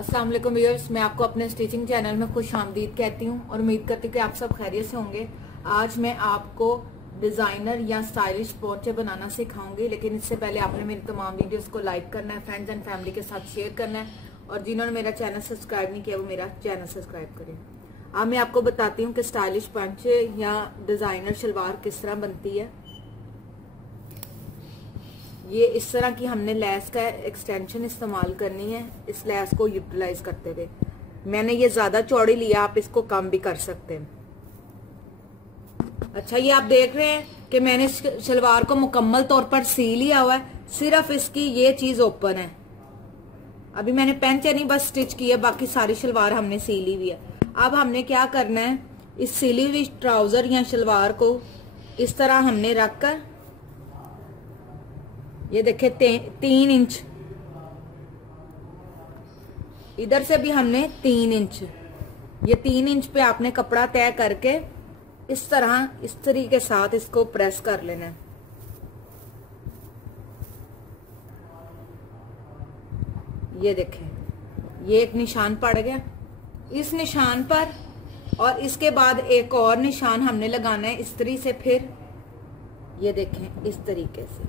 अस्सलाम वालेकुम व्यूअर्स, मैं आपको अपने स्टिचिंग चैनल में खुश आमदीद कहती हूँ और उम्मीद करती हूँ कि आप सब खैरियत से होंगे। आज मैं आपको डिजाइनर या स्टाइलिश पोंचे बनाना सिखाऊंगी, लेकिन इससे पहले आपने मेरी तमाम वीडियोस को लाइक करना है, फ्रेंड्स एंड फैमिली के साथ शेयर करना है और जिन्होंने मेरा चैनल सब्सक्राइब नहीं किया वो मेरा चैनल सब्सक्राइब करें। अब मैं आपको बताती हूँ कि स्टाइलिश पोंचे या डिजाइनर शलवार किस तरह बनती है। ये इस तरह की हमने लेस का एक्सटेंशन इस्तेमाल करनी है, इस लेस को यूटिलाइज करते हुए। मैंने ये ज्यादा चौड़ी लिया, आप इसको कम भी कर सकते हैं। अच्छा, ये आप देख रहे हैं कि मैंने शलवार को मुकम्मल तौर पर सी लिया हुआ है, सिर्फ इसकी ये चीज ओपन है। अभी मैंने पेंचे नहीं बस स्टिच की है, बाकी सारी शलवार हमने सी ली हुई है। अब हमने क्या करना है, इस सिली हुई ट्राउजर या शलवार को इस तरह हमने रखकर, ये देखे 3 इंच, इधर से भी हमने 3 इंच, ये 3 इंच पे आपने कपड़ा तय करके इस तरह इस तरीके के साथ इसको प्रेस कर लेना है। ये देखें, ये एक निशान पड़ गया। इस निशान पर और इसके बाद एक और निशान हमने लगाना है इस तरीके से। फिर ये देखें इस तरीके से,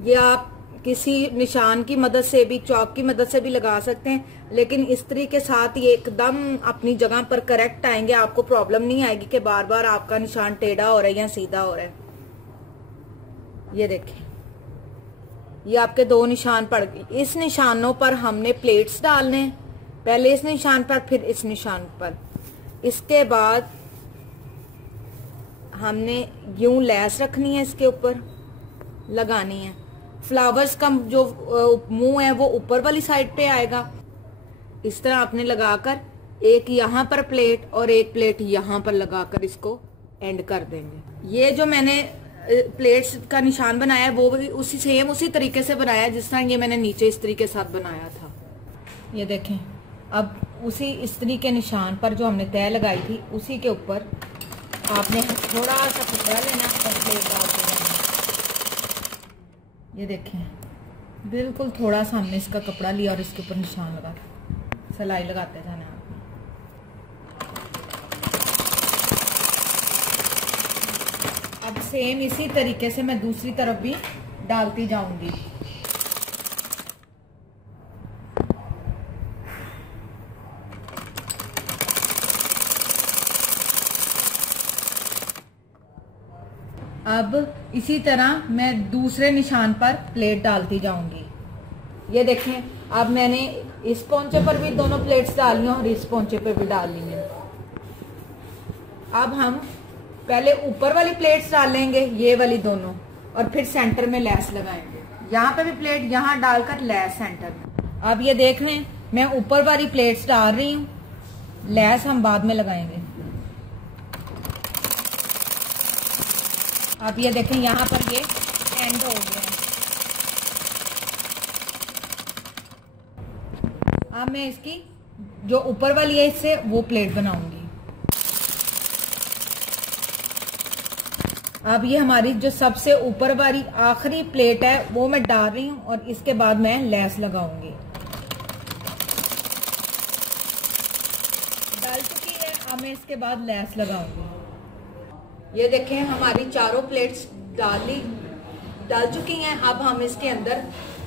ये आप किसी निशान की मदद से भी, चौक की मदद से भी लगा सकते हैं, लेकिन इस तरीके के साथ ये एकदम अपनी जगह पर करेक्ट आएंगे। आपको प्रॉब्लम नहीं आएगी कि बार बार आपका निशान टेढ़ा हो रहा है या सीधा हो रहा है। ये देखें, ये आपके 2 निशान पड़ गए। इस निशानों पर हमने प्लेट्स डालने, पहले इस निशान पर फिर इस निशान पर। इसके बाद हमने यूं लेस रखनी है, इसके ऊपर लगानी है। फ्लावर्स का जो मुंह है वो ऊपर वाली साइड पे आएगा। इस तरह आपने लगाकर एक यहाँ पर प्लेट और एक प्लेट यहाँ पर लगाकर इसको एंड कर देंगे। ये जो मैंने प्लेट्स का निशान बनाया है वो भी उसी तरीके से बनाया है जिस तरह ये मैंने नीचे इस तरीके के साथ बनाया था। ये देखें, अब उसी इस तरीके निशान पर जो हमने तय लगाई थी उसी के ऊपर आपने थोड़ा सा कपड़ा लेना और प्लेट डाल देना। ये देखें, बिल्कुल थोड़ा सा हमने इसका कपड़ा लिया और इसके ऊपर निशान लगा, सिलाई लगाते जाना है। अब सेम इसी तरीके से मैं दूसरी तरफ भी डालती जाऊंगी। अब इसी तरह मैं दूसरे निशान पर प्लेट डालती जाऊंगी। ये देखें, अब मैंने इस पोंचे पर भी दोनों प्लेट्स डाली और इस पोंचे पर भी डाल ली है। अब हम पहले ऊपर वाली प्लेट्स डालेंगे, ये वाली दोनों, और फिर सेंटर में लेस लगाएंगे। यहाँ पे भी प्लेट यहाँ डालकर लेस सेंटर में। अब ये देख रहे हैं, मैं ऊपर वाली प्लेट्स डाल रही हूँ, लेस हम बाद में लगाएंगे। अब ये देखें, यहाँ पर ये एंड हो गया है। अब मैं इसकी जो ऊपर वाली है इससे वो प्लेट बनाऊंगी। अब ये हमारी जो सबसे ऊपर वाली आखिरी प्लेट है वो मैं डाल रही हूँ और इसके बाद मैं लेस लगाऊंगी। डाल चुकी है, अब मैं इसके बाद लेस लगाऊंगी। ये देखें, हमारी चारों प्लेट्स डाल चुकी हैं। अब हम इसके अंदर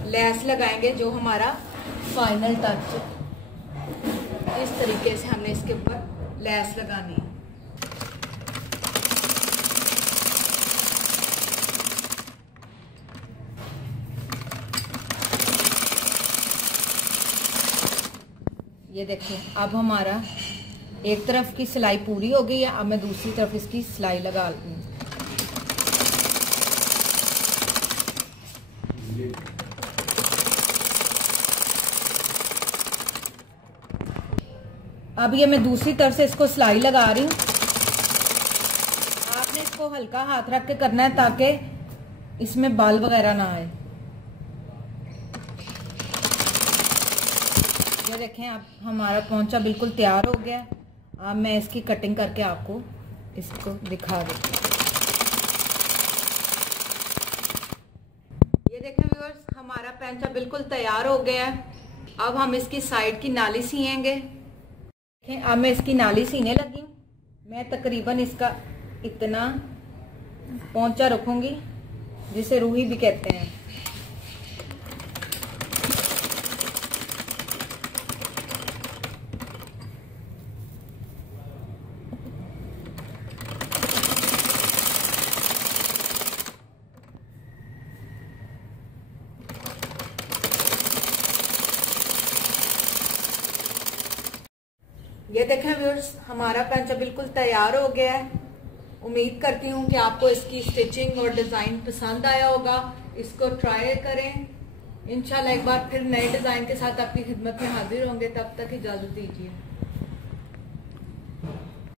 लेस लगाएंगे, जो हमारा फाइनल टच। इस तरीके से हमने इसके ऊपर लेस लगानी है। ये देखिए, अब हमारा एक तरफ की सिलाई पूरी हो गई है। अब मैं दूसरी तरफ इसकी सिलाई लगा लूँ। अब ये मैं दूसरी तरफ से इसको सिलाई लगा रही हूँ। आपने इसको हल्का हाथ रख के करना है ताकि इसमें बाल वगैरह ना आए। ये देखें, अब हमारा पोंचा बिल्कुल तैयार हो गया। अब मैं इसकी कटिंग करके आपको इसको दिखा देती हूँ। पैंचा बिल्कुल तैयार हो गया है। अब हम इसकी साइड की नाली सिएंगे। अब मैं इसकी नाली सीने लगी हूँ। मैं तकरीबन इसका इतना पौंचा रखूंगी, जिसे रूही भी कहते हैं। ये देखें व्यूअर्स, हमारा पैंचा बिल्कुल तैयार हो गया है। उम्मीद करती हूँ कि आपको इसकी स्टिचिंग और डिजाइन पसंद आया होगा। इसको ट्राई करें। इंशाल्लाह एक बार फिर नए डिजाइन के साथ आपकी खिदमत में हाजिर होंगे। तब तक इजाजत दीजिए।